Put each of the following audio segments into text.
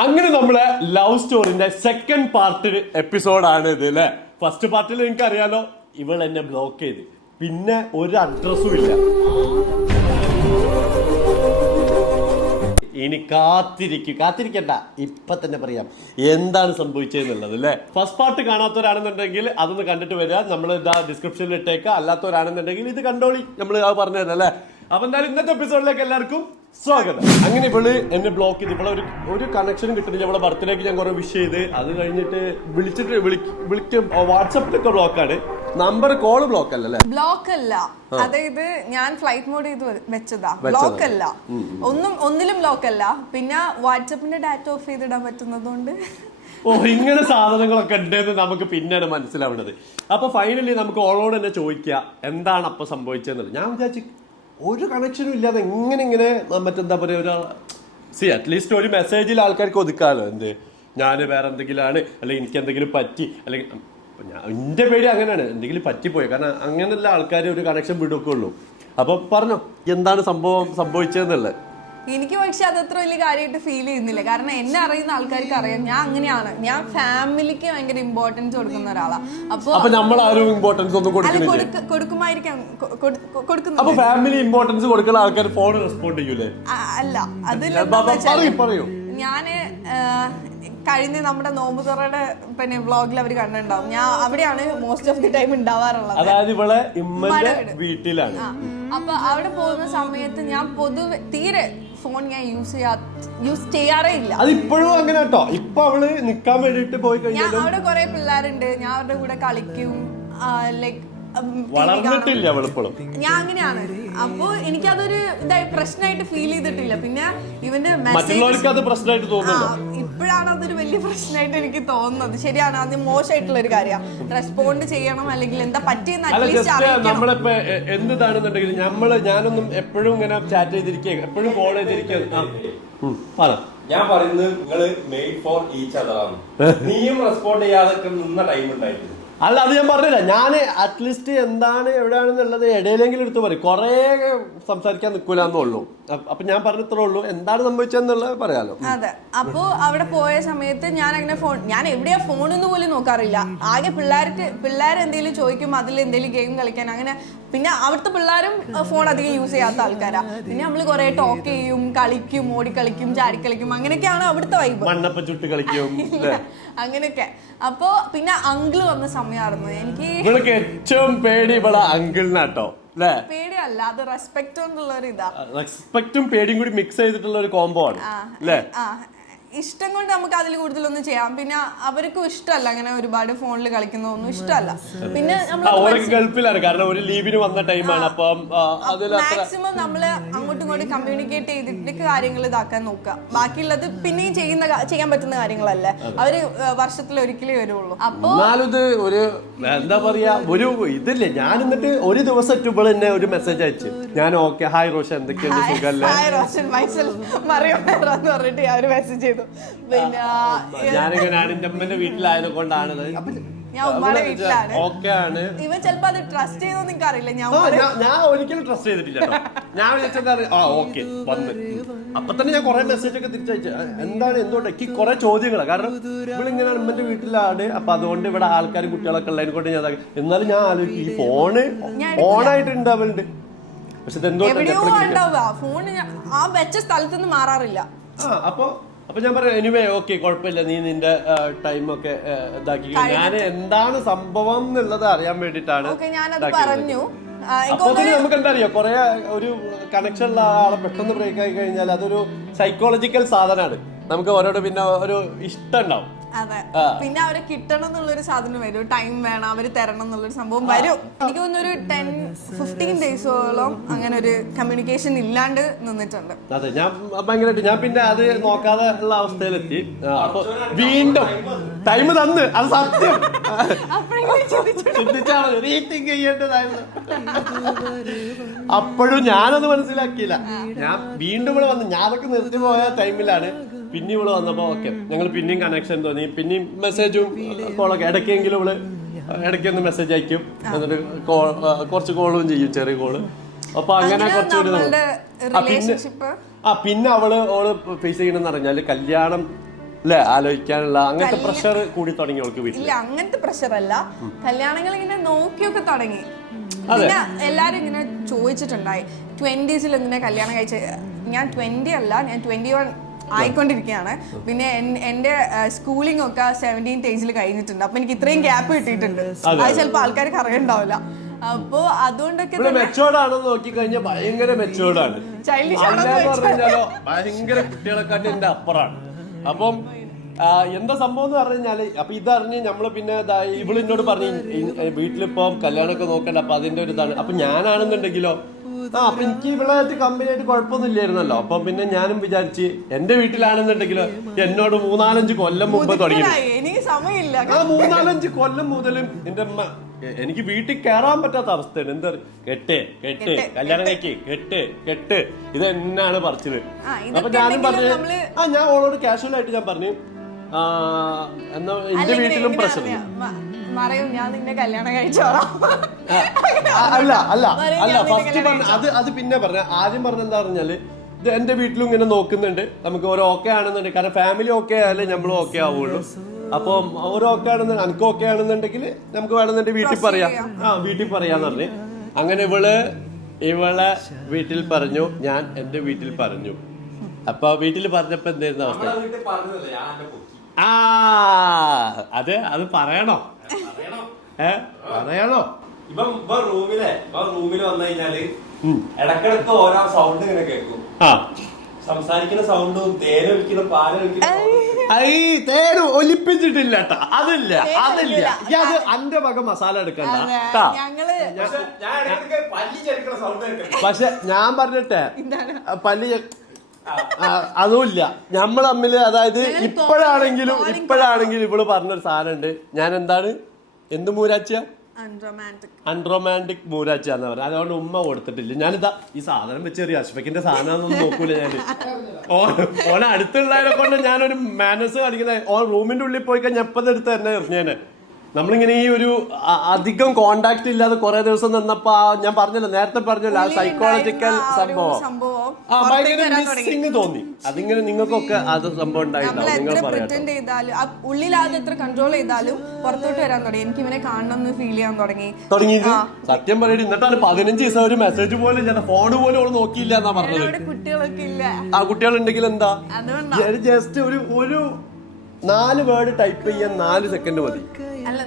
അങ്ങനെ നമ്മളെ love സ്റ്റോറിന്റെ second part എപ്പിസോഡാണ് ഇത് അല്ലെ. ഫസ്റ്റ് പാർട്ടിൽ നിങ്ങൾക്ക് അറിയാലോ, ഇവൾ എന്നെ ബ്ലോക്ക് ചെയ്ത്, പിന്നെ ഒരു അഡ്രസ്സും ഇല്ല. ഇനി കാത്തിരിക്കണ്ട, ഇപ്പൊ തന്നെ പറയാം എന്താണ് സംഭവിച്ചതെന്നുള്ളത് അല്ലെ. ഫസ്റ്റ് പാർട്ട് കാണാത്തവരാണെന്നുണ്ടെങ്കിൽ അതൊന്ന് കണ്ടിട്ട് വരിക, നമ്മൾ ഇതാ ഡിസ്ക്രിപ്ഷനിൽ ഇട്ടേക്കാം. അല്ലാത്തവരാണെന്നുണ്ടെങ്കിൽ ഇത് കണ്ടോളി, നമ്മൾ പറഞ്ഞത് അല്ലെ. അപ്പൊ എന്തായാലും ഇന്നത്തെ എപ്പിസോഡിലേക്ക് എല്ലാവർക്കും സ്വാഗതം. അങ്ങനെ ഇവള് എന്നെ ബ്ലോക്ക് ചെയ്ത്, ഇവളെ ഒരു കണക്ഷനും കിട്ടുന്നില്ല. ഇവളെ ബർത്ത്ഡേക്ക് ഞാൻ കുറെ വിഷ് ചെയ്ത്, അത് കഴിഞ്ഞിട്ട് വിളിക്കും വാട്സാപ്പിലൊക്കെ ബ്ലോക്കാണ്. നമ്പർ കോള് ബ്ലോക്ക് അല്ലേ? ബ്ലോക്ക് അല്ല, അതായത് ഞാൻ ഫ്ലൈറ്റ് മോഡ് ചെയ്ത് വെച്ചതാ. ബ്ലോക്ക് അല്ല, ഒന്നിലും ബ്ലോക്ക് അല്ല. പിന്നെ വാട്സാപ്പിന്റെ ഡാറ്റ ഓഫ് ചെയ്തിടാൻ പറ്റുന്നതുകൊണ്ട് ഇങ്ങനെ സാധനങ്ങളൊക്കെ ഉണ്ടെന്ന് നമുക്ക് പിന്നെയാണ് മനസ്സിലാവുന്നത്. അപ്പൊ ഫൈനലി നമുക്ക് ഓളോട് തന്നെ ചോദിക്കുക എന്താണ് അപ്പൊ സംഭവിച്ചതെന്നുള്ളത്. ഞാൻ വിചാരിച്ചു ഒരു കണക്ഷനും ഇല്ലാതെ ഇങ്ങനെ മറ്റെന്താ പറയാ, ഒരു അറ്റ്ലീസ്റ്റ് ഒരു മെസ്സേജിൽ ആൾക്കാർക്ക് ഒതുക്കാമല്ലോ. എന്ത് ഞാൻ വേറെ എന്തെങ്കിലും ആണ്, അല്ലെങ്കിൽ എനിക്ക് എന്തെങ്കിലും പറ്റി, അല്ലെങ്കിൽ എന്റെ പേടി അങ്ങനെയാണ്, എന്തെങ്കിലും പറ്റിപ്പോയി. കാരണം അങ്ങനെയുള്ള ആൾക്കാർ ഒരു കണക്ഷൻ വിടുകയൊക്കെ ഉള്ളൂ. അപ്പൊ പറഞ്ഞോ എന്താണ് സംഭവിച്ചതെന്നുള്ളത്. എനിക്ക് പക്ഷെ അതത്ര വലിയ കാര്യമായിട്ട് ഫീൽ ചെയ്യുന്നില്ല. കാരണം എന്നെ അറിയുന്ന ആൾക്കാർക്ക് അറിയാം ഞാൻ അങ്ങനെയാണ്. ഞാൻ ഫാമിലിക്ക് ഭയങ്കര ഇമ്പോർട്ടൻസ് കൊടുക്കുന്ന ഒരാളാണ്. അപ്പൊ നമ്മൾ ആരും ഇമ്പോർട്ടൻസ് ഒന്നും കൊടുക്കുമായിരിക്കാം, അപ്പൊ ഫാമിലി ഇമ്പോർട്ടൻസ് കൊടുക്കുന്ന ആൾക്കാർ ഫോൺ റെസ്പോണ്ട് ചെയ്യൂലേ? അല്ല, അതിൽ ഞാന് കഴിഞ്ഞ നമ്മുടെ നോമ്പുതുറയുടെ പിന്നെ വ്ളോഗിൽ അവർ കണ്ടിട്ടുണ്ടാവും. ഞാൻ അവിടെയാണ് മോസ്റ്റ് ഓഫ് ദി ടൈം ഉണ്ടാവാറുള്ളത്. അതായത് ഇവിടെ വീട്ടിലാണ്. അപ്പൊ അവിടെ പോകുന്ന സമയത്ത് ഞാൻ പൊതുവെ തീരെ ഫോൺ ഞാൻ യൂസ് ചെയ്യാറേ ഇല്ല. അത് ഇപ്പോഴും അങ്ങനെ കേട്ടോ. ഇപ്പൊ അവള് നിക്കാൻ വേണ്ടിട്ട് പോയി കഴിഞ്ഞാൽ അവിടെ കുറെ പിള്ളേരുണ്ട്, ഞാൻ അവരുടെ കൂടെ കളിക്കും. ലൈക് വളർന്നിട്ടില്ല അവളിപ്പോഴും. ഞാൻ അങ്ങനെയാണ്. അപ്പൊ എനിക്കതൊരു പ്രശ്നമായിട്ട് ഫീൽ ചെയ്തിട്ടില്ല. പിന്നെ ഇവന്റെ പ്രശ്നമായിട്ട് തോന്നുന്നു. ഇപ്പോഴാണ് അതൊരു വലിയ പ്രശ്നമായിട്ട് എനിക്ക് തോന്നുന്നത്. ശരിയാണ്, അത് മോശമായിട്ടുള്ള ഒരു കാര്യമാണ്. റെസ്പോണ്ട് ചെയ്യണം, അല്ലെങ്കിൽ എന്താ പറ്റിയെന്ന് നമ്മളിപ്പോ എന്താണെന്നുണ്ടെങ്കിൽ ഞാനൊന്നും എപ്പോഴും ഇങ്ങനെ ചാറ്റ് ചെയ്തിരിക്കുക, എപ്പോഴും കോൾ ചെയ്തിരിക്കുക. ഞാൻ പറയുന്നത് നിങ്ങള് മെയ്ഡ് ഫോർ ഈച്ച് അതർ ആണ്. നീയും റെസ്പോണ്ട് ചെയ്യാതെ നിന്ന ടൈം ഉണ്ടായിരുന്നു. അല്ല, അത് ഞാൻ പറഞ്ഞില്ല. ഞാൻ അറ്റ്ലീസ്റ്റ് എന്താണ് എവിടെയാണെന്നുള്ളത് ഇടയിലെങ്കിലും എടുത്ത് പറയും. കുറെ സംസാരിക്കാൻ നിൽക്കൂലെന്നുള്ളൂ. അപ്പൊ ഞാൻ പറഞ്ഞത്രേ ഉള്ളൂ, എന്താണ് സംഭവിച്ചതെന്നുള്ളത് പറയാലോ. അതെ. അപ്പൊ അവിടെ പോയ സമയത്ത് ഞാൻ അങ്ങനെ ഞാൻ എവിടെയാ ഫോണെന്ന് പോലും നോക്കാറില്ല. ആകെ പിള്ളേർ എന്തെങ്കിലും ചോദിക്കും, അതിൽ എന്തെങ്കിലും ഗെയിം കളിക്കാൻ, അങ്ങനെ. പിന്നെ അവിടുത്തെ പിള്ളേരും ഫോൺ അധികം യൂസ് ചെയ്യാത്ത ആൾക്കാരാ. പിന്നെ നമ്മള് കുറെ ടോക്ക് ചെയ്യും, കളിക്കും, ഓടിക്കളിക്കും, ചാടിക്കളിക്കും, അങ്ങനെയൊക്കെയാണ് അവിടുത്തെ വൈബ്. മണ്ണപ്പ ചുട്ട് കളിക്കും അങ്ങനെയൊക്കെ. അപ്പൊ പിന്നെ അങ്കിള് വന്ന സമയമായിരുന്നു എനിക്ക് ഏറ്റവും പേടി ഇവിടെ അങ്കിളിനാട്ടോ. പേടിയല്ല, അത് റെസ്പെക്ട് കൊണ്ടുള്ള ഒരു ഇതാ. റെസ്പെക്റ്റും പേടിയും കൂടി മിക്സ് ചെയ്തിട്ടുള്ള ഒരു കോംബോ ആണ് അല്ലേ. ഇഷ്ടം കൊണ്ട് നമുക്ക് അതിൽ കൂടുതലൊന്നും ചെയ്യാം. പിന്നെ അവർക്കും ഇഷ്ടമല്ല അങ്ങനെ ഒരുപാട് ഫോണിൽ കളിക്കുന്നതൊന്നും ഇഷ്ടമല്ല. പിന്നെ ഗൾഫിലാണ്, കാരണം ഒരു ലീവിന് വന്ന ടൈമാണ്. അപ്പം മാക്സിമം നമ്മള് അങ്ങോട്ടും ഇങ്ങോട്ടും കമ്മ്യൂണിക്കേറ്റ് ചെയ്തിട്ട് കാര്യങ്ങൾ ഇതാക്കാൻ നോക്കുക. ബാക്കിയുള്ളത് പിന്നെയും ചെയ്യാൻ പറ്റുന്ന കാര്യങ്ങളല്ലേ. അവര് വർഷത്തിൽ ഒരിക്കലേ വരുള്ളൂ. അപ്പൊ ഒരു എന്താ പറയാ, ഒരു ഇതില്ലേ. ഞാൻ എന്നിട്ട് ഒരു ദിവസം ഇപ്പോൾ തന്നെ ഒരു മെസ്സേജ് അയച്ചു. ഞാൻ ഓക്കെ, ഹായ് റോഷൻ, എന്തൊക്കെയുണ്ട്, സുഖല്ലേ? ഹായ് റോഷൻ, മറിയം പറഞ്ഞിട്ട് ഞാൻ ഒരു മെസ്സേജ് ചെയ്തു. പിന്നെ ഞാനിങ്ങനെ എന്റെ അമ്മന്റെ വീട്ടിലായത് കൊണ്ടാണ്. ഞാൻ ഉമ്മയുടെ വീട്ടിലാണ്. ഇവൻ ചിലപ്പോ അത് ട്രസ്റ്റ് ചെയ്തോ നിങ്ങൾക്ക് അറിയില്ല. ഞാൻ ഒരിക്കലും ട്രസ്റ്റ് ചെയ്തിട്ടില്ല. ഞാൻ വിചാരിച്ചെന്താണ്, ഓക്കെ വന്ന് അപ്പൊ തന്നെ ഞാൻ കുറെ മെസ്സേജ് ഒക്കെ തിരിച്ചയച്ചു. എന്താണ് എന്തുകൊണ്ട് എനിക്ക് കുറെ ചോദ്യങ്ങളാണ്. കാരണം ഇവളിങ്ങനെ അമ്മന്റെ വീട്ടിലാണ്. അപ്പൊ അതുകൊണ്ട് ഇവിടെ ആൾക്കാരും കുട്ടികളൊക്കെ ഉള്ളതിനെ കൊണ്ട് ഞാൻ എന്നാലും ഞാൻ ആലോചിക്കും, ഈ ഫോണ് ഓണായിട്ട് ഉണ്ടാവലുണ്ട്. പക്ഷെ ഫോൺ ആ വെച്ച സ്ഥലത്തുനിന്ന് മാറാറില്ല. അപ്പൊ ഞാൻ പറയാം, എനിവേ ഓക്കെ, കുഴപ്പമില്ല, നീ നിന്റെ ടൈമൊക്കെ ഇതാക്കി. ഞാൻ എന്താണ് സംഭവം എന്നുള്ളത് അറിയാൻ വേണ്ടിട്ടാണ് പറഞ്ഞു. അപ്പൊ നമുക്ക് എന്താ അറിയാം, കുറെ ഒരു കണക്ഷൻ ഉള്ള ആളെ പെട്ടെന്ന് ബ്രേക്ക് ആയി കഴിഞ്ഞാൽ അതൊരു സൈക്കോളജിക്കൽ സാധനമാണ്. നമുക്ക് ഓരോട് പിന്നെ ഒരു ഇഷ്ടം ഉണ്ടാവും. അതെ. പിന്നെ അവരെ കിട്ടണം എന്നുള്ളൊരു സാധനം വരും, ടൈം വേണം, അവര് തരണം എന്നുള്ളൊരു സംഭവം വരും. എനിക്ക് തോന്നുന്നൊരു 10-15 ഡേയ്സോളം അങ്ങനെ ഒരു കമ്മ്യൂണിക്കേഷൻ ഇല്ലാണ്ട് നിന്നിട്ടുണ്ട്. അതെ, ഞാൻ ഭയങ്കരമായിട്ട് ഞാൻ പിന്നെ അത് നോക്കാതെ ഉള്ള അവസ്ഥയിലെത്തി. അപ്പൊ വീണ്ടും ടൈം തന്ന്, അത് സത്യം ചിന്തിച്ചാണ് റീതിങ്ക് ചെയ്യേണ്ടതായിരുന്നു. അപ്പോഴും ഞാനത് മനസ്സിലാക്കിയില്ല. ഞാൻ വീണ്ടും ഇവിടെ വന്ന് ഞാനൊക്കെ നിർത്തി പോയ ടൈമിലാണ് പിന്നെ ഇവള് വന്നപ്പോ ഓക്കെ, ഞങ്ങൾ പിന്നെയും കണക്ഷൻ തോന്നി. പിന്നെയും മെസ്സേജും കോളൊക്കെ ഇടയ്ക്കെങ്കിലും ഇവള് ഇടയ്ക്കൊന്ന് മെസ്സേജ് അയക്കും, എന്നിട്ട് കുറച്ച് കോളും ചെയ്യും, ചെറിയ കോള്. അപ്പൊ അങ്ങനെ കുറച്ചുകൂടി പിന്നെ ഓള് ഫേസ് ചെയ്യണമെന്ന് പറഞ്ഞാല് കല്യാണം അല്ലെ ആലോചിക്കാനുള്ള അങ്ങനത്തെ പ്രഷർ കൂടി തുടങ്ങി അവൾക്ക് വീട്ടിൽ. ഇല്ല, അങ്ങനത്തെ പ്രഷർ അല്ല. കല്യാണങ്ങൾ ഇങ്ങനെ നോക്കിയൊക്കെ തുടങ്ങി. പിന്നെ എല്ലാരും ഇങ്ങനെ ചോദിച്ചിട്ടുണ്ടായി 20s എന്തിനാ കല്യാണം കഴിച്ച. ഞാൻ 20 അല്ല, ഞാൻ 21 ആയിക്കൊണ്ടിരിക്കുകയാണ്. പിന്നെ എന്റെ സ്കൂളിംഗ് ഒക്കെ 17th ഏജിൽ കഴിഞ്ഞിട്ടുണ്ട്. അപ്പൊ എനിക്ക് ഇത്രയും ഗ്യാപ്പ് കിട്ടിയിട്ടുണ്ട്. അത് ചിലപ്പോ ആൾക്കാർക്ക് അറിയണ്ടാവില്ല. അപ്പൊ അതുകൊണ്ടൊക്കെ മെച്ചോർഡ് ആണെന്ന് നോക്കി കഴിഞ്ഞാൽ ഭയങ്കര മെച്ചോർഡാണ്. പറഞ്ഞാലോ ഭയങ്കര കുട്ടികളെക്കാട്ടി എന്റെ അപ്പുറമാണ്. അപ്പം എന്താ സംഭവം എന്ന് പറഞ്ഞു കഴിഞ്ഞാല് അപ്പൊ ഇതറിഞ്ഞ് നമ്മള് പിന്നെ ഇവള് എന്നോട് പറഞ്ഞു വീട്ടിലിപ്പോ കല്യാണമൊക്കെ നോക്കണ്ട, അപ്പൊ അതിന്റെ ഒരു ഇതാണ്. അപ്പൊ ഞാനാണെന്നുണ്ടെങ്കിലോ അപ്പൊ എനിക്ക് ഇവളായിട്ട് കമ്പനിയായിട്ട് കുഴപ്പമൊന്നും ഇല്ലായിരുന്നല്ലോ. അപ്പൊ പിന്നെ ഞാനും വിചാരിച്ച് എന്റെ വീട്ടിലാണെന്നുണ്ടെങ്കിലോ എന്നോട് 3-4 കൊല്ലം മുമ്പ് തുടങ്ങി. എനിക്ക് സമയമില്ല. 3-4 കൊല്ലം മുതലും എന്റെ അമ്മ എനിക്ക് വീട്ടിൽ കയറാൻ പറ്റാത്ത അവസ്ഥയാണ്. എന്താ കെട്ട് കല്യാണം കെട്ട് ഇത് എന്നാണ് പറിച്ചത്. അപ്പൊ ഞാനും പറഞ്ഞു ഞാൻ ഓളോട് കാഷ്വൽ ആയിട്ട് ഞാൻ പറഞ്ഞു എന്നാ എന്റെ വീട്ടിലും പ്രശ്നം ഞാൻ നിന്നെ കല്യാണം കഴിച്ചോളാം. അല്ല ഫസ്റ്റ് പറഞ്ഞ അത് പിന്നെ പറഞ്ഞ ആദ്യം പറഞ്ഞ എന്താ പറഞ്ഞാല് ഇത് എന്റെ വീട്ടിലും ഇങ്ങനെ നോക്കുന്നുണ്ട്. നമുക്ക് ഓരോ ഓക്കെ ആണെന്നുണ്ടെങ്കിൽ കാരണം ഫാമിലി ഓക്കെ ആയാലേ നമ്മളും ഓക്കെ ആവുള്ളൂ. അപ്പം ഓരോ ഓക്കെ ആണെന്നുണ്ടെങ്കിൽ എനിക്ക് ഓക്കെ ആണെന്നുണ്ടെങ്കിൽ നമുക്ക് വേണമെന്നുണ്ടെങ്കിൽ വീട്ടിൽ പറയാം. വീട്ടിൽ പറയാന്ന് പറഞ്ഞ് അങ്ങനെ ഇവളെ വീട്ടിൽ പറഞ്ഞു, ഞാൻ എന്റെ വീട്ടിൽ പറഞ്ഞു. അപ്പൊ വീട്ടിൽ പറഞ്ഞപ്പോ എന്തായിരുന്നു അവസ്ഥ? അത് പറയണോ? പറയണോ? ഇപ്പം റൂമില് വന്നു കഴിഞ്ഞാല് ഇടക്കിടക്ക് ഓരോ സൗണ്ട് ഇങ്ങനെ കേൾക്കും. സംസാരിക്കുന്ന സൗണ്ടും തേനൊലിക്കുന്ന പാലൊലിക്കുന്ന തേന് ഒലിപ്പിച്ചിട്ടില്ല കേട്ടാ. അതില്ല അത് അന്റെ വക മസാല എടുക്കണ്ട. പക്ഷെ ഞാൻ പറഞ്ഞിട്ടെ പല്ലി അതുമില്ല നമ്മൾ തമ്മില്. അതായത് ഇപ്പോഴാണെങ്കിലും ഇവള് പറഞ്ഞൊരു സാധനം ഉണ്ട്. ഞാൻ എന്താണ് എന്ത് മൂരാച്ച അൺറൊമാൻറ്റിക് മൂരാച്ചാന്ന് പറഞ്ഞത്. അതുകൊണ്ട് ഉമ്മ കൊടുത്തിട്ടില്ല. ഞാനിതാ ഈ സാധനം വെച്ചേറിയ അഷ്ഫക്കിന്റെ സാധനം നോക്കൂല ഞാൻ. ഓനെ അടുത്തുള്ളതിനെ കൊണ്ട് ഞാനൊരു മാനേഴ്സ് കാണിക്കുന്ന ഓൻ റൂമിന്റെ ഉള്ളിൽ പോയി കഴിഞ്ഞാൽ എപ്പതെടുത്ത് തന്നെ എറിഞ്ഞേനെ. നമ്മളിങ്ങനെ ഈ ഒരു അധികം കോണ്ടാക്ട് ഇല്ലാതെ കുറെ ദിവസം നിന്നപ്പോ ഞാൻ പറഞ്ഞല്ലോ, നേരത്തെ പറഞ്ഞല്ലോ ആ സൈക്കോളജിക്കൽ സംഭവം ഭയങ്കര മിസ്സിങ് തോന്നി. അതിങ്ങനെ നിങ്ങൾക്കൊക്കെ അത് സംഭവം ഉണ്ടായിട്ടുണ്ടാവും. നിങ്ങൾ പറയാം ഉള്ളിലാതെ എത്ര കൺട്രോൾ ചെയ്താലും പുറത്തോട്ട് വരാൻ തുടങ്ങി. എനിക്ക് ഇവനെ കാണണമെന്ന് ഫീൽ ചെയ്യാൻ തുടങ്ങി. സത്യം പറയട്ടെ, എന്നിട്ടാണ് 15 ദിവസം ഒരു മെസ്സേജ് പോലും ഞാൻ ഫോൺ പോലും അവള് നോക്കിയില്ല എന്നാ പറഞ്ഞത്. കുട്ടികളൊക്കെ ഇല്ല. കുട്ടികളുണ്ടെങ്കിൽ എന്താ ജസ്റ്റ് ഒരു 4 വേർഡ് ടൈപ്പ് ചെയ്യാൻ 4 സെക്കൻഡ് മതി. അല്ല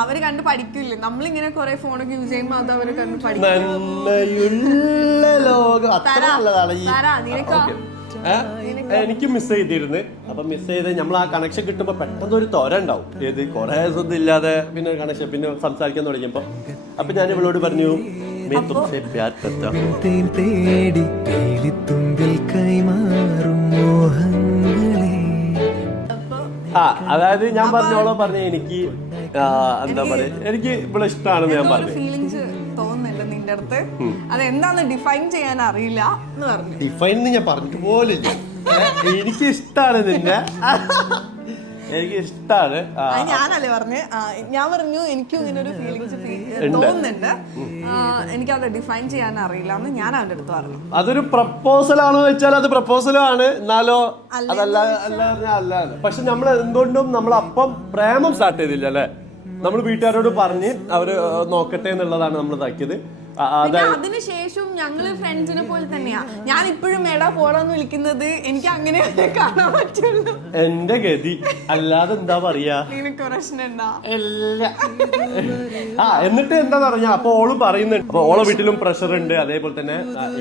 അവര് കണ്ട് പഠിക്കില്ലേ. നമ്മളിങ്ങനെ കൊറേ ഫോണൊക്കെ യൂസ് ചെയ്യുമ്പോ അത് അവര് കണ്ട് പഠിക്കും. എനിക്ക് മിസ് ചെയ്തിരുന്നു. അപ്പൊ മിസ് ചെയ്ത് നമ്മൾ ആ കണക്ഷൻ കിട്ടുമ്പോ പെട്ടെന്ന് ഒരു തൊര ഉണ്ടാവും. ഏത് കൊറേ ദിവസം ഇല്ലാതെ പിന്നെ കണക്ഷൻ പിന്നെ സംസാരിക്കാൻ തുടങ്ങിയപ്പോ അപ്പൊ ഞാൻ ഇവളോട് പറഞ്ഞു അതായത് ഞാൻ പറഞ്ഞോളോ പറഞ്ഞു എനിക്ക് എന്താ പറയാ എനിക്ക് ഇവിടെ ഇഷ്ടമാണെന്ന് ഞാൻ പറഞ്ഞു. ഫീലിങ്സ് തോന്നുന്നുണ്ട് നിന്റെ അടുത്ത്. അത് എന്താന്ന് ഡിഫൈൻ ചെയ്യാൻ അറിയില്ല എന്ന് പറഞ്ഞു. ഡിഫൈൻ ഞാൻ പറഞ്ഞിട്ട് പോലില്ല. എനിക്ക് ഇഷ്ടമാണ് നിന്നെ, എനിക്ക് ഇഷ്ടമാണ്. ഞാനല്ലേ പറഞ്ഞു. ഞാൻ പറഞ്ഞു എനിക്കും ഇങ്ങനെ ഒരു ഫീലിങ്സ് തോന്നുന്നുണ്ട്, എനിക്കത് ഡിഫൈൻ ചെയ്യാൻ അറിയില്ല എന്ന് ഞാൻ അവന്റെ അടുത്ത് പറഞ്ഞു. അതൊരു പ്രപ്പോസൽ ആണോ വെച്ചാൽ അത് പ്രപ്പോസലാണ്, എന്നാലോ അതല്ല അല്ല. പക്ഷെ നമ്മൾ എന്തുകൊണ്ടും നമ്മൾ അപ്പം പ്രേമം സ്റ്റാർട്ട് ചെയ്തില്ല അല്ലെ. നമ്മൾ വീട്ടുകാരോട് പറഞ്ഞ് അവര് നോക്കട്ടെ എന്നുള്ളതാണ് നമ്മൾ ഇതാക്കിയത്. അതിനുശേഷം ഞങ്ങള് ഫ്രണ്ട്സിനെ പോലെ തന്നെയാ. ഞാൻ ഇപ്പോഴും മേടാ പോടാന്ന് വിളിക്കുന്നത് എനിക്ക് അങ്ങനെ കാണാൻ പറ്റുള്ളൂ. എന്റെ ഗതി അല്ലാതെ എന്താ പറയാ. എന്നിട്ട് എന്താ പറഞ്ഞ അപ്പൊ ഓള് പറയുന്നുണ്ട്. അപ്പൊ ഓളെ വീട്ടിലും പ്രഷർ ഉണ്ട്. അതേപോലെ തന്നെ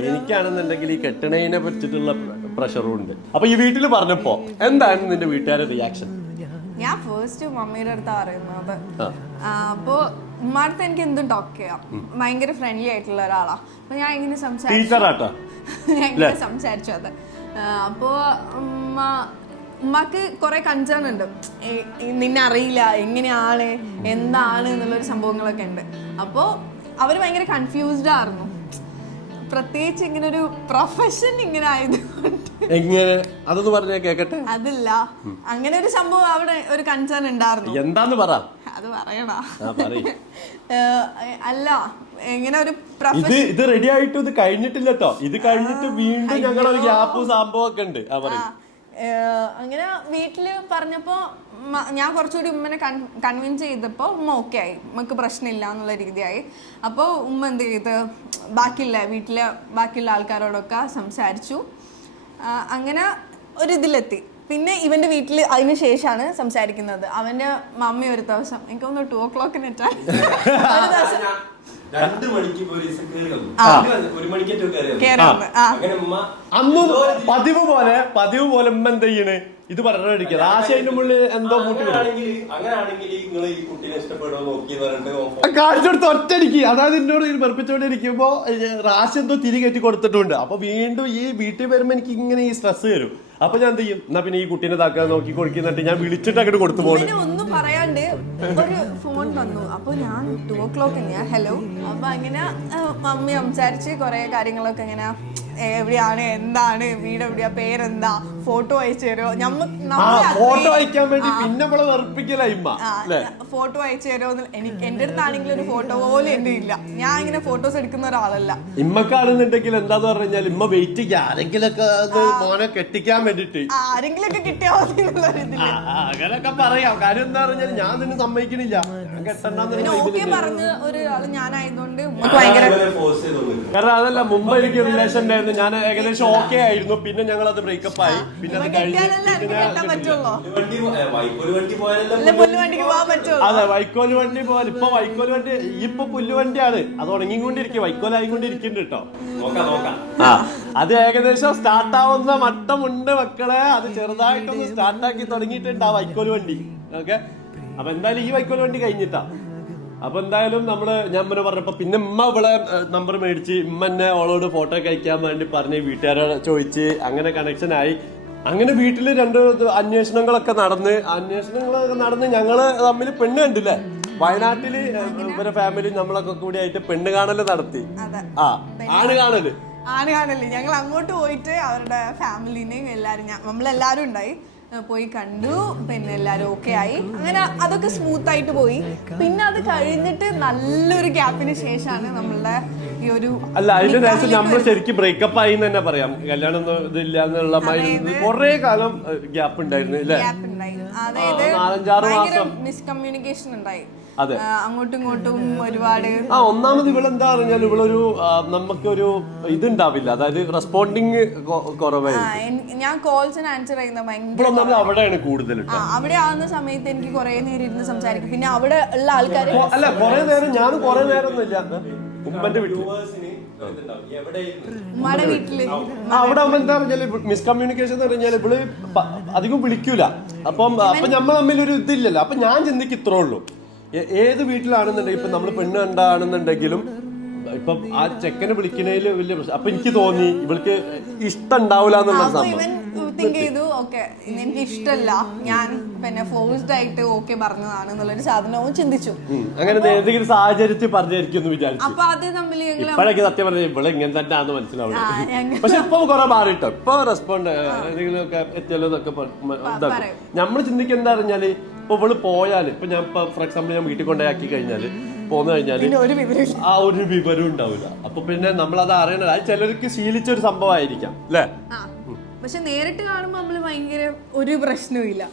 എനിക്കാണെന്നുണ്ടെങ്കിൽ ഈ കെട്ടണതിനെ പറ്റിട്ടുള്ള പ്രഷറും ഉണ്ട്. അപ്പൊ ഈ വീട്ടിൽ പറഞ്ഞപ്പോ എന്തായിരുന്നു നിന്റെ വീട്ടുകാരുടെ റിയാക്ഷൻ? ഞാൻ ഫസ്റ്റ് മമ്മിയുടെ അടുത്താ പറയുന്നത്. അപ്പൊ ഉമ്മാടുത്ത് എനിക്ക് എന്തും ടോക്ക് ചെയ്യാം. ഭയങ്കര ഫ്രണ്ട്ലി ആയിട്ടുള്ള ഒരാളാ. അപ്പൊ ഞാൻ ഇങ്ങനെ സംസാരിച്ചു അത്. അപ്പോ ഉമ്മക്ക് കുറെ കൺസേൺ ഉണ്ട്. നിന്നെ അറിയില്ല, എങ്ങനെയാണ് എന്താണ് എന്നുള്ളൊരു സംഭവങ്ങളൊക്കെ ഉണ്ട്. അപ്പോ അവര് ഭയങ്കര കൺഫ്യൂസ്ഡ് ആയിരുന്നു. പ്രത്യേകിച്ച് ഇങ്ങനെ ഒരു പ്രൊഫഷൻ ഇങ്ങനെ ആയതുകൊണ്ട്. എങ്ങനെ അതൊന്ന് പറഞ്ഞാ കേക്കട്ടെ. അതില്ല, അങ്ങനെ ഒരു സംഭവം അവിടെ ഒരു കൺസേൺ ഉണ്ടായിരുന്നു. എന്താന്ന് പറ. അത് പറയണ അല്ല, എങ്ങനെ ഒരു ഇത് റെഡി ആയിട്ട് ഇത് കഴിഞ്ഞിട്ടില്ല കേട്ടോ. ഇത് കഴിഞ്ഞിട്ട് വീണ്ടും ഞങ്ങളൊരു ഗ്യാപ്പ് സംഭവം ഒക്കെ ഉണ്ട്. അങ്ങനെ വീട്ടില് പറഞ്ഞപ്പോ ഞാൻ കുറച്ചുകൂടി ഉമ്മനെ കൺവിൻസ് ചെയ്തപ്പോ ഉമ്മ ഓക്കെ ആയി, ഉമ്മക്ക് പ്രശ്നമില്ല എന്നുള്ള രീതിയായി. അപ്പോൾ ഉമ്മ എന്ത് ചെയ്ത് വീട്ടിലെ ബാക്കിയുള്ള ആൾക്കാരോടൊക്കെ സംസാരിച്ചു. അങ്ങനെ ഒരിതിലെത്തി. പിന്നെ ഇവന്റെ വീട്ടിൽ അതിന് ശേഷമാണ് സംസാരിക്കുന്നത്. അവന്റെ മമ്മി ഒരു ദിവസം എനിക്ക് തോന്നുന്നു 2 o'clock ഒരു ദിവസം 2 മണിക്ക് പോലീസ് കയറി വന്നു. 1 മണിക്കേറ്റോ കയറി കേറി വന്നു. വന്ന്. അങ്ങനെ ഉമ്മ അന്നും പതിവ് പോലെ ഉമ്മ എന്ത് ചെയ്യണേ, ഇത് പറഞ്ഞിരിക്കുക ആശയന്റെ മുള്ളിൽ എന്തോ മൂട്ടി അങ്ങനെയാണെങ്കിൽ നിങ്ങൾ ഈ കുട്ടീനെ ഇഷ്ടപ്പെടുമോ നോക്കിയെന്ന് പറഞ്ഞിട്ട് കാണിച്ചു കൊടുത്ത് ഒറ്റടിക്ക്. അതായത് എന്നോട് വെറുപ്പിച്ചോണ്ടിരിക്കുമ്പോ റാശി എന്തോ തിരി കയറ്റി കൊടുത്തിട്ടുണ്ട്. അപ്പൊ വീണ്ടും ഈ വീട്ടിൽ വരുമ്പോ എനിക്ക് ഇങ്ങനെ ഈ സ്ട്രെസ് വരും. അപ്പൊ ഞാൻ എന്ത് ചെയ്യും, എന്നാ പിന്നെ ഈ കുട്ടീനെ താക്കാൻ നോക്കി കൊടുക്കുന്നിട്ട് ഞാൻ വിളിച്ചിട്ട് അങ്ങോട്ട് കൊടുത്തു പോകുന്നു. ഒന്നും പറയാണ്ട് ഒരു ഫോൺ വന്നു. അപ്പൊ ഞാൻ 2 o'clock ഞാൻ ഹലോ. അപ്പൊ അങ്ങനെ മമ്മി സംസാരിച്ച് കുറെ കാര്യങ്ങളൊക്കെ ഇങ്ങനെ എവിടെയാണ്, എന്താണ്, വീട് എവിടെയാ, പേരെന്താ, ഫോട്ടോ അയച്ചു തരുമോ, ഫോട്ടോ അയക്കാൻ വേണ്ടി പിന്നെ നമ്മളെ വെറുപ്പിക്കല ഇമ്മ. ഫോട്ടോ അയച്ചു തരുമോ. എനിക്ക് എന്റെ അടുത്താണെങ്കിൽ ഒരു ഫോട്ടോ പോലും എന്റെ ഇല്ല. ഞാൻ ഇങ്ങനെ ഫോട്ടോസ് എടുക്കുന്ന ഒരാളല്ല. ഇമ്മക്കാണെന്നുണ്ടെങ്കിൽ എന്താന്ന് പറഞ്ഞു കഴിഞ്ഞാൽ ഇമ്മ വെയിറ്റ് ചെയ്യുക ആരെങ്കിലൊക്കെ മോനെ കെട്ടിക്കാൻ വേണ്ടിട്ട്, ആരെങ്കിലൊക്കെ കിട്ടിയാൽ മതി എന്നുള്ള രീതിയിൽ അങ്ങനെയൊക്കെ പറയാം. കാര്യം എന്താ പറഞ്ഞാൽ ഞാൻ നിന്നെ സമ്മതിക്കണില്ല, ഓക്കെ പറഞ്ഞ ഒരാള് ഞാനായതുകൊണ്ട് ഭയങ്കര. കാരണം അതല്ല, മുമ്പ് എനിക്ക് റിലേഷൻ ഉണ്ടായിരുന്നു, ഞാൻ ഏകദേശം ഓക്കെ ആയിരുന്നു. പിന്നെ ഞങ്ങൾ അത് ബ്രേക്കപ്പ് ആയി. പിന്നെ അത് കഴിഞ്ഞ് അതെ വൈക്കോല് വണ്ടി പോലെ ഇപ്പൊ പുല്ലുവണ്ടിയാണ്. അത് ഉണങ്ങിക്കൊണ്ടിരിക്കും, വൈക്കോലായിക്കൊണ്ടിരിക്കുന്നുണ്ട് കേട്ടോ. അത് ഏകദേശം സ്റ്റാർട്ടാവുന്ന മട്ടമുണ്ട് മക്കളെ. അത് ചെറുതായിട്ടൊന്ന് സ്റ്റാർട്ടാക്കി തുടങ്ങിയിട്ടുണ്ട് ആ വൈക്കോല് വണ്ടി. ഓക്കെ, അപ്പൊ എന്തായാലും ഈ വൈക്കോല് വണ്ടി കഴിഞ്ഞിട്ടാ. അപ്പൊ എന്തായാലും ഞാൻ പറഞ്ഞപ്പോ പിന്നെ ഉമ്മ ഇവിടെ നമ്പർ മേടിച്ച് ഉമ്മ എന്നെ അവളോട് ഫോട്ടോ ഒക്കെ അയക്കാൻ വേണ്ടി പറഞ്ഞ് വീട്ടുകാരോട് ചോദിച്ച് അങ്ങനെ കണക്ഷൻ ആയി. അങ്ങനെ വീട്ടില് 2 അന്വേഷണങ്ങളൊക്കെ നടന്ന് ഞങ്ങള് തമ്മിൽ പെണ്ണ് കണ്ടില്ലേ, വയനാട്ടില് ഇവരെ ഫാമിലി നമ്മളൊക്കെ കൂടി ആയിട്ട് പെണ്ണ് കാണല് നടത്തി. ആണ് കാണല് ഞങ്ങൾ അങ്ങോട്ട് പോയിട്ട് അവരുടെ ഫാമിലിനെയും എല്ലാരും നമ്മളെല്ലാരും ഉണ്ടായി, പോയി കണ്ടു. പിന്നെ എല്ലാരും ഓക്കെ ആയി. അങ്ങനെ അതൊക്കെ സ്മൂത്ത് ആയിട്ട് പോയി. പിന്നെ അത് കഴിഞ്ഞിട്ട് നല്ലൊരു ഗ്യാപ്പിന് ശേഷമാണ് നമ്മളുടെ ഈ ഒരു അതിന്റെ ശേഷം നമ്മൾ ശരിക്കും ബ്രേക്കപ്പ് ആയി തന്നെ പറയാം. കല്യാണം ഇതില്ല എന്നുള്ള കൊറേ കാലം ഗ്യാപ്പ് ഉണ്ടായിരുന്നു അല്ലേ. അതായത് 4-5 മാസം മിസ്കമ്മ്യൂണിക്കേഷൻ ഉണ്ടായി. അതെ, അങ്ങോട്ടും ഇങ്ങോട്ടും ഒരുപാട്. ഒന്നാമത് ഇവളെന്താ പറഞ്ഞാൽ ഇവളൊരു നമുക്കൊരു ഇതുണ്ടാവില്ല, അതായത് റെസ്പോണ്ടിങ് കുറവായിരിക്കും. ഞാൻ കോൾസിന് ആൻസർ ചെയ്യുന്ന ഭയങ്കര അവിടെയാണ് കൂടുതൽ. അവിടെ ആവുന്ന സമയത്ത് എനിക്ക് കുറെ നേരം ഇരുന്ന് സംസാരിക്കും. പിന്നെ അവിടെ ഉള്ള ആൾക്കാർ അല്ല കുറെ നേരം, ഞാനും കുറെ നേരം ഒന്നും ഇല്ല ഉമ്മന്റെ വീട്ടിൽ. അവിടെ എന്താ പറഞ്ഞാല് മിസ്കമ്മ്യൂണിക്കേഷൻ എന്ന് പറഞ്ഞാൽ ഇവള് അധികം വിളിക്കൂല. അപ്പൊ നമ്മൾ തമ്മിലൊരു ഇതില്ലല്ലോ. അപ്പൊ ഞാൻ ചിന്തിക്ക് ഇത്രേ ഉള്ളൂ, ഏത് വീട്ടിലാണെന്നുണ്ടെങ്കിൽ ഇപ്പൊ നമ്മള് പെണ്ണ് കണ്ടാണെന്നുണ്ടെങ്കിലും ഇപ്പൊ ആ ചെക്കനെ വിളിക്കുന്നതില് വലിയ പ്രശ്നം. അപ്പൊ എനിക്ക് തോന്നി ഇവൾക്ക് ഇഷ്ടം ഉണ്ടാവില്ല എന്നുള്ള സംഭവം. തിങ്ക് ചെയ്തു, ഓക്കെ എനിക്ക് ഇഷ്ടമല്ല, ഞാൻ പിന്നെ ഫോഴ്സ്ഡ് ആയിട്ട് ഓക്കെ പറഞ്ഞതാണ് എന്നുള്ളൊരു സാധനവും ചിന്തിച്ചു. അങ്ങനെ ഏതെങ്കിലും സാഹചര്യത്തിൽ പറഞ്ഞായിരിക്കും എന്ന് വിചാരിച്ചു. അപ്പൊ അത് തമ്മിൽ ഇപ്പോഴൊക്കെ സത്യം പറഞ്ഞ ഇവിടെ ഇങ്ങനെ തന്നെ ആണെന്ന് മനസ്സിലാവുന്നത്. പക്ഷെ ഇപ്പൊ കുറെ മാറിട്ടോ. ഇപ്പൊ റെസ്പോണ്ട് ഏതെങ്കിലും ഒക്കെ എത്തിയല്ലോ എന്നൊക്കെ നമ്മൾ ചിന്തിക്കുക എന്താ പറഞ്ഞാല്, ഇപ്പൊ ഇവള് പോയാല് ഇപ്പൊ ഞാൻ ഇപ്പൊ ഫോർ എക്സാമ്പിൾ ഞാൻ വീട്ടിൽ കൊണ്ടാക്കി കഴിഞ്ഞാല് പോന്നു കഴിഞ്ഞാല് ആ ഒരു വിവരം ഉണ്ടാവില്ല. അപ്പൊ പിന്നെ നമ്മളത് അറിയണത് അത് ചിലർക്ക് ശീലിച്ച ഒരു സംഭവമായിരിക്കാം അല്ലേ. പക്ഷെ നേരിട്ട് കാണുമ്പോ നമ്മള് ഭയങ്കര ഒരു പ്രശ്നവും ഇല്ല,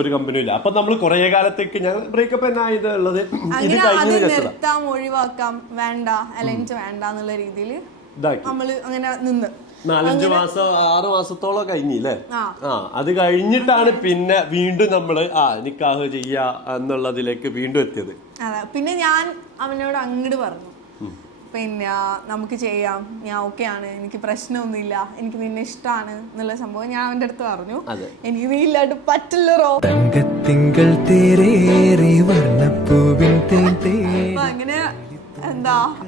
ഒരു കമ്പനിയും ഇല്ല. അപ്പൊ നമ്മൾ കുറെ കാലത്തേക്ക് ഞങ്ങൾ ബ്രേക്കപ്പ് തന്നെ ആയതുള്ളത് നിർത്താം, ഒഴിവാക്കാം, വേണ്ട അലൈൻസ് വേണ്ട എന്നുള്ള രീതിയിൽ നമ്മള് അങ്ങനെ നിന്ന് 4-5 മാസം 6 മാസത്തോളം കഴിഞ്ഞില്ലേ. അത് കഴിഞ്ഞിട്ടാണ് പിന്നെ വീണ്ടും നമ്മള് നിക്കാഹ് ചെയ്യാ എന്നുള്ളതിലേക്ക് വീണ്ടും എത്തിയത്. പിന്നെ ഞാൻ അവനോട് അങ്ങോട്ട് പറഞ്ഞു, പിന്നെ നമുക്ക് ചെയ്യാം, ഞാൻ ഓക്കെ ആണ്, എനിക്ക് പ്രശ്നമൊന്നുമില്ല, എനിക്ക് നിന്നെ ഇഷ്ടമാണ് എന്നുള്ള സംഭവം ഞാൻ അവന്റെ അടുത്ത് പറഞ്ഞു. എനിക്ക് നീ ഇല്ലാണ്ട് പറ്റില്ലറോ. അങ്ങനെ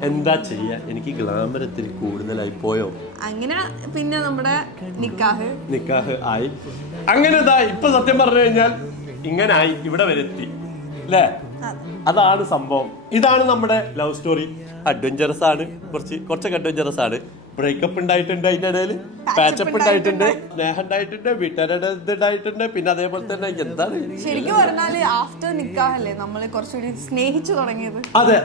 എന്താ ചെയ്യാ, എനിക്ക് ഗ്ലാമരത്തിൽ കൂടുതലായി പോയോ. അങ്ങനെ പിന്നെ നമ്മുടെ നിക്കാഹ് ആയി. അങ്ങനെ ഇപ്പൊ സത്യം പറഞ്ഞു കഴിഞ്ഞാൽ ഇങ്ങനെ ആയി, ഇവിടെ വരെത്തി അല്ലേ. അതാണ് സംഭവം. ഇതാണ് നമ്മുടെ ലവ് സ്റ്റോറി. അഡ്വഞ്ചറസ് ആണ്, കുറച്ചൊക്കെ അഡ്വഞ്ചറസ് ആണ്. ബ്രേക്കപ്പ് ഉണ്ടായിട്ടുണ്ട്, അതിന്റെ ഇടയിൽ പാച്ചപ്പ് ഉണ്ടായിട്ടുണ്ട്, സ്നേഹം ഉണ്ടായിട്ടുണ്ട്, വീട്ടുകാരുടെ ഉണ്ടായിട്ടുണ്ട്. പിന്നെ അതേപോലെ തന്നെ എന്താണ് ശരിക്കും പറഞ്ഞാല് ആഫ്റ്റർ നിക്കാഹല്ലേ നമ്മള് കുറച്ചുകൂടി സ്നേഹിച്ചു തുടങ്ങിയത്. അതെ,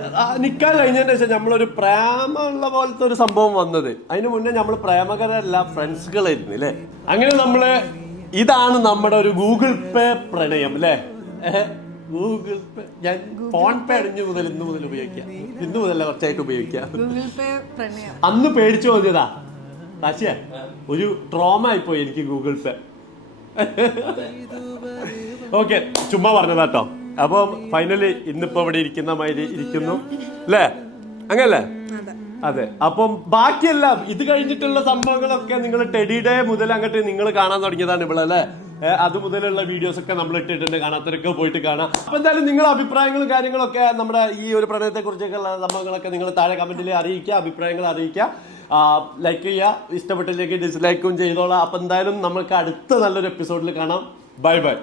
നിക്കാഹ് കഴിഞ്ഞതിന് ശേഷം നമ്മളൊരു പ്രേമമുള്ള പോലത്തെ ഒരു സംഭവം വന്നത്. അതിന് മുന്നേ നമ്മൾ പ്രേമകരല്ല, ഫ്രണ്ട്സുകളായിരുന്നു അല്ലേ. അങ്ങനെ നമ്മള് ഇതാണ് നമ്മുടെ ഒരു ഗൂഗിൾ പേ പ്രണയം അല്ലേ? ഗൂഗിൾ പേ ഞാൻ ഫോൺ പേ ഇന്ന് മുതൽ ഉപയോഗിക്കാം. ഇന്ന് മുതലല്ല, കുറച്ചായിട്ട് ഉപയോഗിക്കാം. ഗൂഗിൾ പേ പ്രണയം അന്ന് പേടിച്ചു പോയതാ പക്ഷേ ഒരു ട്രോമ ആയിപ്പോയി എനിക്ക് ഗൂഗിൾ പേ. ഓക്കെ, ചുമ്മാ പറഞ്ഞതാട്ടോ. അപ്പം ഫൈനലി ഇന്നിപ്പോ ഇവിടെ ഇരിക്കുന്ന മാതിരി ഇരിക്കുന്നു അല്ലേ? അങ്ങനല്ലേ? അതെ. അപ്പം ബാക്കിയെല്ലാം ഇത് കഴിഞ്ഞിട്ടുള്ള സംഭവങ്ങളൊക്കെ നിങ്ങൾ ടെഡി ഡേ മുതൽ അങ്ങോട്ട് നിങ്ങൾ കാണാൻ തുടങ്ങിയതാണ് ഇവിടെ അല്ലേ? അത് മുതലുള്ള വീഡിയോസ് ഒക്കെ നമ്മൾ ഇട്ടിട്ടുണ്ട്, കാണാത്തവരൊക്കെ പോയിട്ട് കാണാം. അപ്പൊ എന്തായാലും നിങ്ങളുടെ അഭിപ്രായങ്ങളും കാര്യങ്ങളൊക്കെ നമ്മുടെ ഈ ഒരു പ്രണയത്തെ കുറിച്ചൊക്കെയുള്ള സംഭവങ്ങളൊക്കെ നിങ്ങൾ താഴെ കമന്റിൽ അറിയിക്കുക, അഭിപ്രായങ്ങൾ അറിയിക്കുക, ലൈക്ക് ചെയ്യുക, ഇഷ്ടപ്പെട്ടില്ലെങ്കിൽ ഡിസ്ലൈക്കും ചെയ്തോളാം. അപ്പൊ എന്തായാലും നമുക്ക് അടുത്ത നല്ലൊരു എപ്പിസോഡിൽ കാണാം. Bye bye.